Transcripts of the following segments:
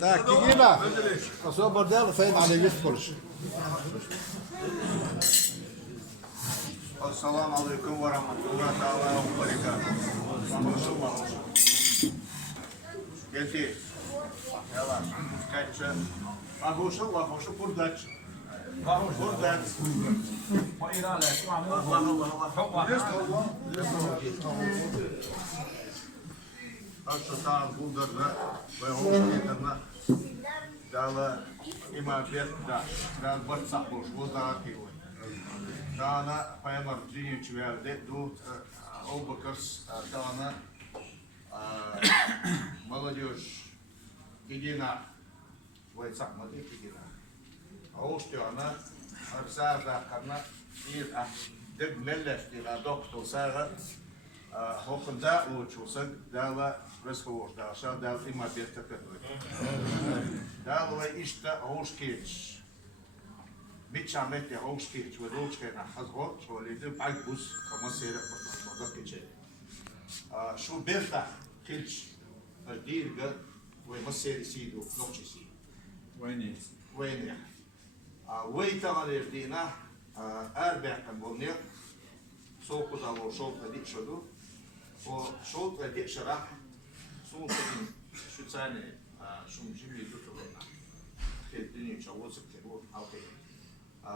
Так, Кигиба, особо бордел, фейн алейгис konuş. Assalamu alaikum ve rahmetullahi ta'ala ve berekatuhu. Geldi. Yalan. Kaçça. Ahuşu kurdaç. Kurdaç. Allah Allah. Aşağıdan buldurlar ve hoş getirdiler. Dağla imamiyet da. Ben batsak boş. Bu da ki. Dağına Peygamber dünyayı verdi. Du Abubakır dağına молодежь Кигина Вайцак Мади Кигина. Аустиана Арсада Карна и Деб Меллеш дила доктор Сара Хохнда учился дала разговор дала дал има бетка дала ишта Аускич Mitchamete Austich with Ochkena has got so little Bagbus Kamasera Bakich. Schuberta Kilch a dirga we must say see do nochisi. When wait on the dina Erberg and Bonnier so put our short addiction for short addiction soon should sign some Jimmy Lutovena. Didn't you was a out there.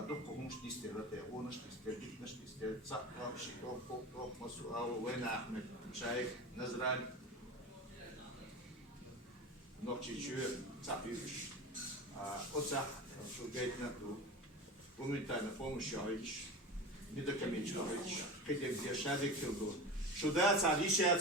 Документ ще сте, он ще сте, дикна ще сте, цаква, шиков, покров, масуал, война, Ахмед, Шайх, Назрань, ночи чуе, цапивиш. Оцах, шугейт на ту, гуманитарна помощь явич, медикамент явич, къде где шади килду. Шуда цалиша